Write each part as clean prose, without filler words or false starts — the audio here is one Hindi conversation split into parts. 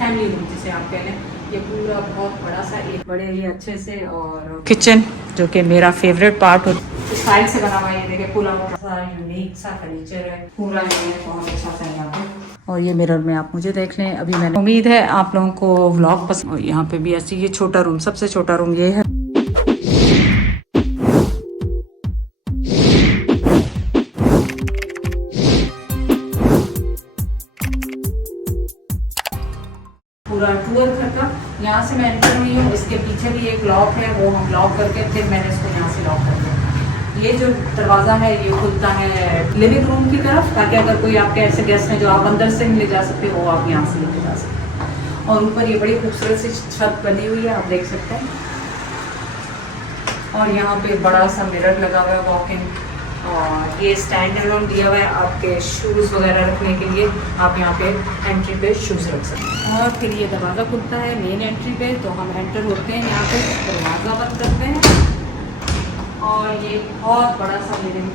फैमिली रूम जिसे आप कह लें। ये पूरा बहुत बड़ा सा एक बड़े ही अच्छे से और किचन जो कि मेरा फेवरेट पार्ट होता इस साइड से बना हुआ है। ये देखिए पूरा सा यूनिक सा फर्नीचर है, पूरा ये बहुत अच्छा सा यहाँ पे। और ये मिरर में आप मुझे देख लें। अभी मैंने उम्मीद है आप लोगों को व्लॉग पसंद। और यहाँ पे भी ऐसी ये छोटा रूम, सबसे छोटा रूम ये है। पूरा टूर घर का यहाँ से मैं एंटर हुई हूँ। इसके पीछे भी एक लॉक है, वो हम लॉक करके फिर मैंने इसको यहाँ से लॉक कर दिया। ये जो दरवाज़ा है ये खुलता है लिविंग रूम की तरफ, ताकि अगर कोई आपके ऐसे गेस्ट हैं जो आप अंदर से ले जा सकते हो वो आप यहाँ से लेके जा सकते हैं। और ऊपर ये बड़ी खूबसूरत सी छत बनी हुई है, आप देख सकते हैं। और यहाँ पे बड़ा सा मिरर लगा हुआ है वॉक इन, और ये स्टैंड अलोन दिया हुआ है आपके शूज़ वगैरह रखने के लिए। आप यहाँ पे एंट्री पे शूज़ रख सकते हैं। और फिर ये दरवाज़ा खुलता है मेन एंट्री पे, तो हम एंटर होते हैं यहाँ पे, दरवाज़ा बंद करते हैं। और ये बहुत बड़ा सा लिविंग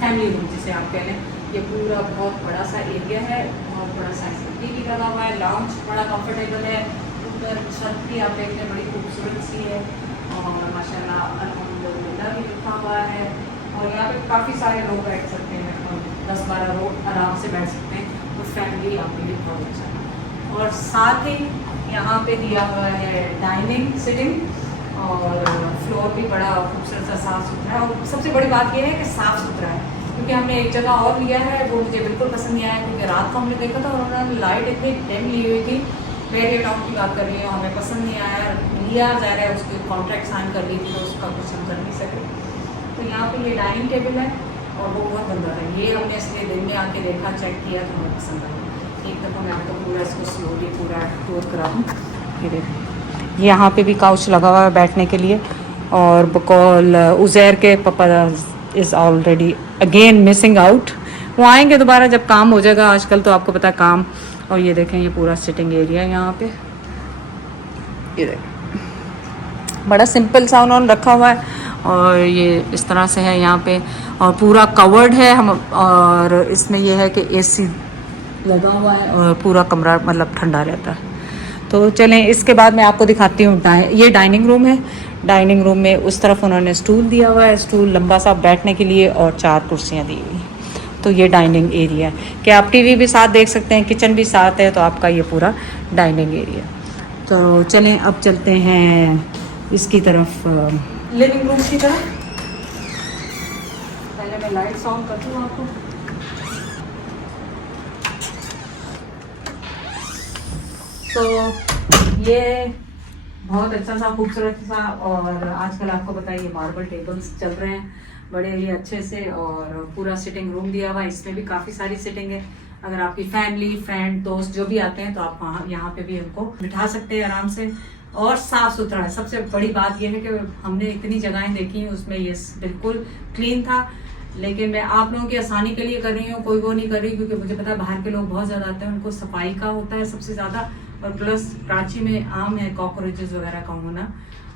फैमिली रूम जिसे आप कह लें। ये पूरा बहुत बड़ा सा एरिया है, बहुत बड़ा सा टीवी लगा हुआ है, लाउंज बड़ा कंफर्टेबल है। ऊपर छत भी आप देख लें बड़ी खूबसूरत सी है, और माशाल्लाह अल्हम्दुलिल्लाह भी लिखा हुआ है। और यहाँ पे काफ़ी सारे लोग बैठ सकते हैं, और 10-12 लोग आराम से बैठ सकते हैं। तो फैमिली आपके लिए बहुत अच्छा है। और साथ ही यहाँ पे दिया हुआ है डाइनिंग सिटिंग, और फ्लोर भी बड़ा खूबसूरत सा साफ़ सुथरा है। और सबसे बड़ी बात यह है कि साफ़ सुथरा है, क्योंकि हमने एक जगह और लिया है वो मुझे बिल्कुल पसंद नहीं आया, क्योंकि रात को हमने देखा था और उन्होंने लाइट इतनी डिम ली हुई थी। मेरे टाउन की बात कर रही हूँ, हमें पसंद नहीं आया। लिया जा रहा है, उसकी कॉन्ट्रैक्ट साइन कर ली थी, तो उसका कुछ हम कर नहीं सके। तो यहाँ पे ये डाइनिंग टेबल है, और वो बहुत गंदा था। ये हमने इसलिए दिन में आके देखा, चेक किया, तो हमें पसंद आया। एक दफ़ा मैं आपको पूरा इसको स्लोली पूरा टूर करा दूँ। ये देखिए यहाँ पे भी काउच लगा हुआ है बैठने के लिए। और बकौल उज़ैर के पापा is already again missing out. वो आएंगे दोबारा जब काम हो जाएगा, आजकल तो आपको पता है काम। और ये देखें ये पूरा सिटिंग एरिया है यहाँ पे। ये देखें बड़ा सिंपल सा उन्होंने रखा हुआ है, और ये इस तरह से है यहाँ पे। और पूरा कवर्ड है हम, और इसमें यह है कि एसी लगा हुआ है, और पूरा कमरा मतलब ठंडा रहता है। तो चलें इसके बाद मैं आपको दिखाती हूँ। ये डाइनिंग रूम है। डाइनिंग रूम में उस तरफ उन्होंने स्टूल दिया हुआ है, स्टूल लंबा सा बैठने के लिए, और 4 कुर्सियाँ दी हुई। तो ये डाइनिंग एरिया है कि आप टीवी भी साथ देख सकते हैं, किचन भी साथ है, तो आपका ये पूरा डाइनिंग एरिया। तो चलें अब चलते हैं इसकी तरफ, लिविंग रूम की तरफ। पहले मैं लाइट्स ऑन कर दूँ आपको। तो ये बहुत अच्छा सा खूबसूरत सा, और आजकल आपको पता है ये मार्बल टेबल्स चल रहे हैं बड़े ही अच्छे से। और पूरा सिटिंग रूम दिया हुआ है, इसमें भी काफ़ी सारी सिटिंग है। अगर आपकी फैमिली फ्रेंड दोस्त जो भी आते हैं तो आप वहाँ यहाँ पे भी उनको बिठा सकते हैं आराम से। और साफ़ सुथरा है। सबसे बड़ी बात यह है कि हमने इतनी जगहें देखी हैं, उसमें ये बिल्कुल क्लीन था। लेकिन मैं आप लोगों की आसानी के लिए कर रही हूँ, कोई वो नहीं कर रही, क्योंकि मुझे पता है बाहर के लोग बहुत ज़्यादा आते हैं, उनको सफाई का होता है सबसे ज़्यादा। और प्लस कराची में आम है कॉकरोचेस वगैरह का होना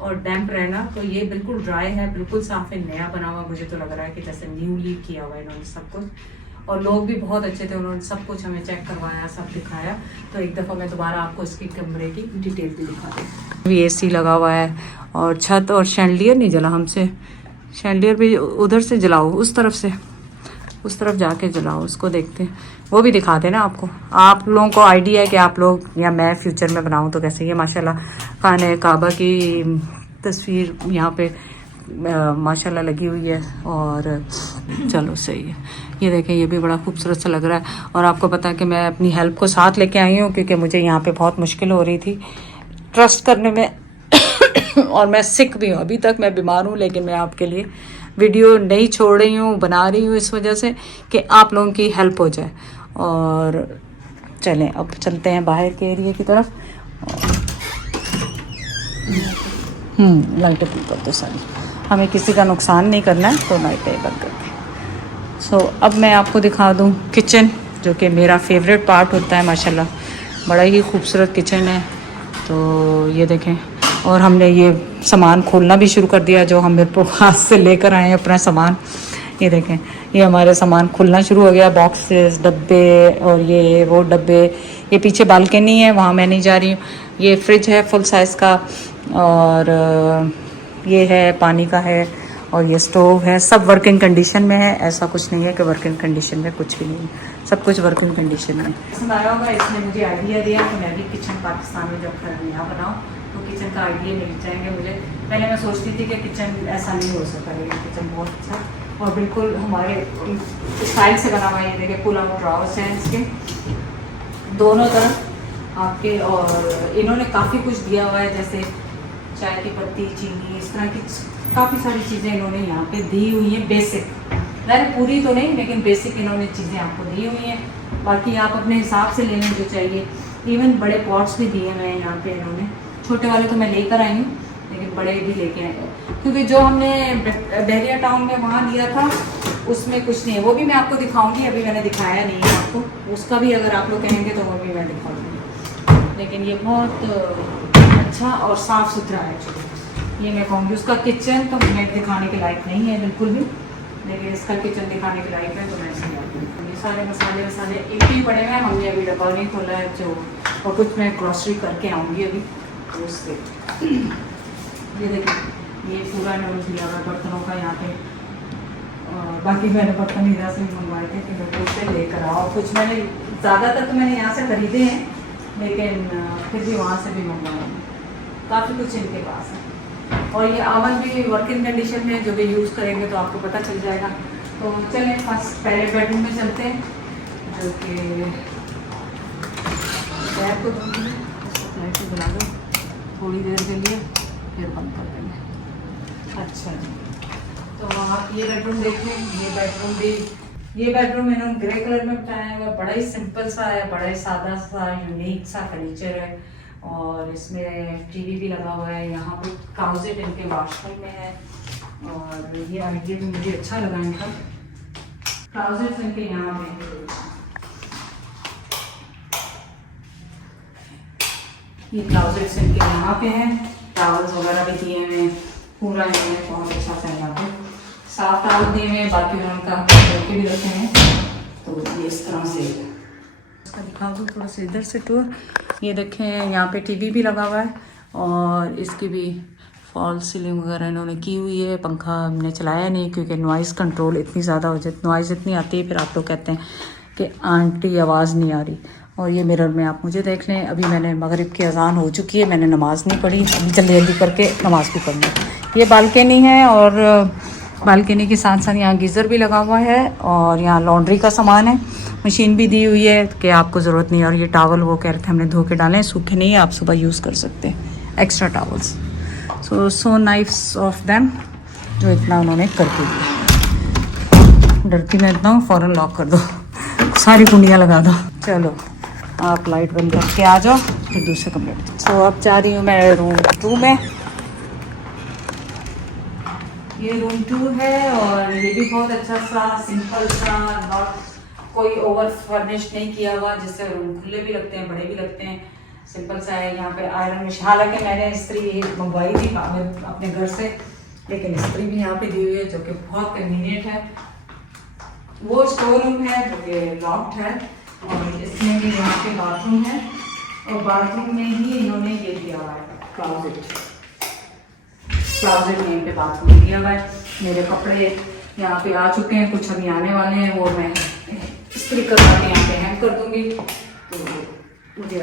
और डैम्प रहना। तो ये बिल्कुल ड्राई है, बिल्कुल साफ़ है, नया बना हुआ। मुझे तो लग रहा है कि जैसे न्यूली किया हुआ है इन्होंने सब कुछ। और लोग भी बहुत अच्छे थे, उन्होंने सब कुछ हमें चेक करवाया, सब दिखाया। तो एक दफ़ा मैं दोबारा आपको इसकी कमरे की डिटेल भी दिखा दूँ। अभी एसी लगा हुआ है, और छत और शैंडलियर नहीं जला हमसे। शैंडलियर भी उधर से जलाओ, उस तरफ से, उस तरफ जाके जलाओ, उसको देखते हैं, वो भी दिखाते ना आपको। आप लोगों को आइडिया है कि आप लोग या मैं फ्यूचर में बनाऊं तो कैसे। ये माशाल्लाह खाने काबा की तस्वीर यहाँ पे माशाल्लाह लगी हुई है, और चलो सही है। ये देखें ये भी बड़ा खूबसूरत सा लग रहा है। और आपको पता है कि मैं अपनी हेल्प को साथ लेके आई हूँ, क्योंकि मुझे यहाँ पे बहुत मुश्किल हो रही थी ट्रस्ट करने में और मैं सिक भी हूँ, अभी तक मैं बीमार हूँ। लेकिन मैं आपके लिए वीडियो नहीं छोड़ रही हूँ, बना रही हूँ इस वजह से कि आप लोगों की हेल्प हो जाए। और चलें अब चलते हैं बाहर के एरिया की तरफ। लाइटें बंद कर दो सारी, हमें किसी का नुकसान नहीं करना है, तो लाइटें बंद कर दें। सो अब मैं आपको दिखा दूँ किचन, जो कि मेरा फेवरेट पार्ट होता है। माशाल्लाह बड़ा ही खूबसूरत किचन है। तो ये देखें, और हमने ये सामान खोलना भी शुरू कर दिया, जो हम मेरे पास से लेकर आए हैं अपना सामान। ये देखें ये हमारे सामान खुलना शुरू हो गया, बॉक्सेस, डब्बे और ये वो डब्बे। ये पीछे बालकनी है, वहाँ मैं नहीं जा रही हूँ। ये फ्रिज है फुल साइज़ का, और ये है पानी का है, और ये स्टोव है। सब वर्किंग कंडीशन में है, ऐसा कुछ नहीं है कि वर्किंग कंडीशन में कुछ भी नहीं है, सब कुछ वर्किंग कंडीशन में। पसंद आया होगा, इसने मुझे आइडिया दिया कि मैं भी किचन पाकिस्तान में जब घर यहाँ बनाऊँ तो किचन का आइडिया मिल जाएंगे मुझे। पहले मैं सोचती थी कि किचन ऐसा नहीं हो सकता, लेकिन किचन बहुत अच्छा और बिल्कुल हमारे स्टाइल से बना हुआ है। ये देखिए पुल आउट ड्रॉवर्स हैं इसके दोनों तरफ आपके, और इन्होंने काफ़ी कुछ दिया हुआ है, जैसे चाय की पत्ती, चीनी, इस तरह की काफ़ी सारी चीज़ें इन्होंने यहाँ पे दी हुई हैं। बेसिक, वैसे पूरी तो नहीं, लेकिन बेसिक इन्होंने चीज़ें आपको दी हुई हैं। बाकी आप अपने हिसाब से ले लें जो चाहिए। इवन बड़े पॉट्स भी दिए हुए हैं यहाँ पे इन्होंने। छोटे वाले तो मैं लेकर आई हूँ, लेकिन बड़े भी लेके आए, क्योंकि जो हमने बहरिया टाउन में वहाँ लिया था उसमें कुछ नहीं है। वो भी मैं आपको दिखाऊंगी, अभी मैंने दिखाया नहीं है आपको, उसका भी अगर आप लोग कहेंगे तो वो भी मैं दिखाऊंगी। लेकिन ये बहुत अच्छा और साफ़ सुथरा है, ये मैं कहूँगी। उसका किचन तो मैं दिखाने के लायक नहीं है बिल्कुल भी, लेकिन इसका किचन दिखाने के लायक है, तो मैं इसलिए ये सारे मसाले वसाले एक ही पड़े हुए हैं। हमने अभी डब्बा नहीं खोला है जो, और कुछ मैं ग्रॉसरी करके आऊँगी अभी तो उससे। ये देखिए, ये पूरा इन्होंने दिया हुआ बर्तनों का यहाँ पे, और बाकी मैंने बर्तन इधर से मंगवाए थे कि मैं उससे लेकर आओ। कुछ मैंने ज़्यादातर तो मैंने यहाँ से खरीदे हैं, लेकिन फिर भी वहाँ से भी मंगवाए, काफ़ी कुछ इनके पास है। और ये ओवन भी वर्किंग कंडीशन में, जो भी यूज़ करेंगे तो आपको पता चल जाएगा। तो चलें फर्स्ट पहले बेडरूम में चलते हैं, जो कि गैस को दूँगी, लाइट को जला दो थोड़ी देर के लिए, फिर बंद कर देंगे। अच्छा जी, तो आप ये बेडरूम देखें। ये बेडरूम इन्होंने ग्रे कलर में बताया हुआ, बड़ा ही सिंपल सा है, बड़ा ही सादा सा यूनिक सा फर्नीचर है, और इसमें टीवी भी लगा हुआ है। यहाँ पे क्लोजेट इनके वॉशरूम में है, और ये आइडिया भी मुझे अच्छा लगा इनका। क्लोजेट इनके यहाँ पे, ये क्लोजेट्स इनके यहाँ पे हैं, टॉवल्स वगैरह भी दिए हुए हैं, पूरा इन्होंने बहुत अच्छा सा यहाँ पे साफ टॉवल दिए हुए हैं। बाकी उनका करके भी रखे हैं, तो ये इस तरह से इसका दिखा दूँ थोड़ा सा इधर से टूर। ये देखें, यहाँ पे टीवी भी लगा हुआ है, और इसकी भी फॉल सीलिंग वगैरह इन्होंने की हुई है। पंखा हमने चलाया नहीं, क्योंकि नॉइज़ कंट्रोल इतनी ज़्यादा हो जाती, नॉइज़ इतनी आती है, फिर आप लोग कहते हैं कि आंटी आवाज़ नहीं आ रही। और ये मिरर में आप मुझे देख लें, अभी मैंने मगरिब की अजान हो चुकी है, मैंने नमाज़ नहीं पढ़ी, अभी जल्दी जल्दी करके नमाज़ भी पढ़नी। ये बालकनी है, और बालकनी के साथ साथ यहाँ गीज़र भी लगा हुआ है, और यहाँ लॉन्ड्री का सामान है, मशीन भी दी हुई है कि आपको ज़रूरत नहीं है। और ये टावल वो कह रहे थे हमने धो के डालें, सूखे नहीं है, आप सुबह यूज़ कर सकते हैं extra towels. So nice of them, जो इतना उन्होंने करके दिया। डरती मैं इतना हूँ, फ़ौरन लॉक कर दो, सारी कुंडियाँ लगा दो। चलो आप लाइट बंद करके आ जाओ, फिर दूसरे कमरे में। सो अब जा रही हूँ मैं रूम 2 में। ये रूम 2 है, और ये भी बहुत अच्छा सा सिंपल सा, नॉट कोई ओवर फर्निश नहीं किया हुआ, जिससे रूम खुले भी लगते हैं, बड़े भी लगते हैं, सिंपल सा है। यहाँ पे आयरन मशीन, हालांकि मैंने इस्त्री मंगवाई थी अपने घर से, लेकिन इस्त्री भी यहाँ पे दी हुई है, जो कि बहुत कन्वीनियंट है। वो स्टोर रूम है जो कि लॉक्ड है, और इसमें भी यहाँ पे बाथरूम है, और बाथरूम में ही इन्होंने ये दिया हुआ है क्लोजेट में, यहाँ पे बाथरूम दिया हुआ है। मेरे कपड़े यहाँ पे आ चुके हैं, कुछ अभी आने वाले हैं, वो मैं इस्त्री करवा के यहाँ पे हैंग कर दूँगी, तो मुझे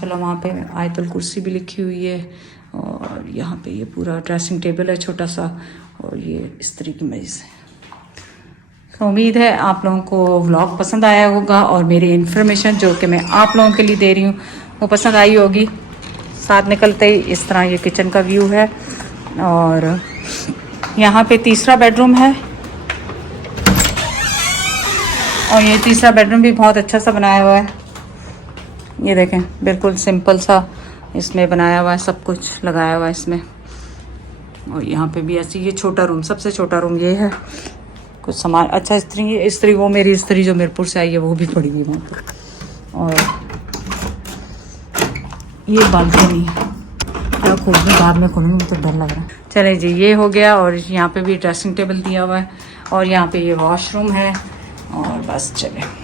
चलो। वहाँ पे आयतुल कुर्सी भी लिखी हुई है, और यहाँ पे ये पूरा ड्रेसिंग टेबल है छोटा सा, और ये इस्त्री की मेज़ है। तो उम्मीद है आप लोगों को व्लॉग पसंद आया होगा, और मेरी इन्फॉर्मेशन जो कि मैं आप लोगों के लिए दे रही हूँ वो पसंद आई होगी। साथ निकलते ही इस तरह ये किचन का व्यू है, और यहाँ पे तीसरा बेडरूम है, और ये तीसरा बेडरूम भी बहुत अच्छा सा बनाया हुआ है। ये देखें, बिल्कुल सिंपल सा इसमें बनाया हुआ है, सब कुछ लगाया हुआ है इसमें। और यहाँ पे भी ऐसी, ये छोटा रूम, सबसे छोटा रूम ये है। कुछ सामान, अच्छा इस्त्री वो मेरी इस्त्री जो मीरपुर से आई है वो भी पड़ी हुई वहाँ पर। और ये बालकनी है, क्या खोलूँ, बाद में खोलूँगी, मुझे डर लग रहा है। चले जी, ये हो गया। और यहाँ पे भी ड्रेसिंग टेबल दिया हुआ है, और यहाँ पे ये वॉशरूम है और बस चले।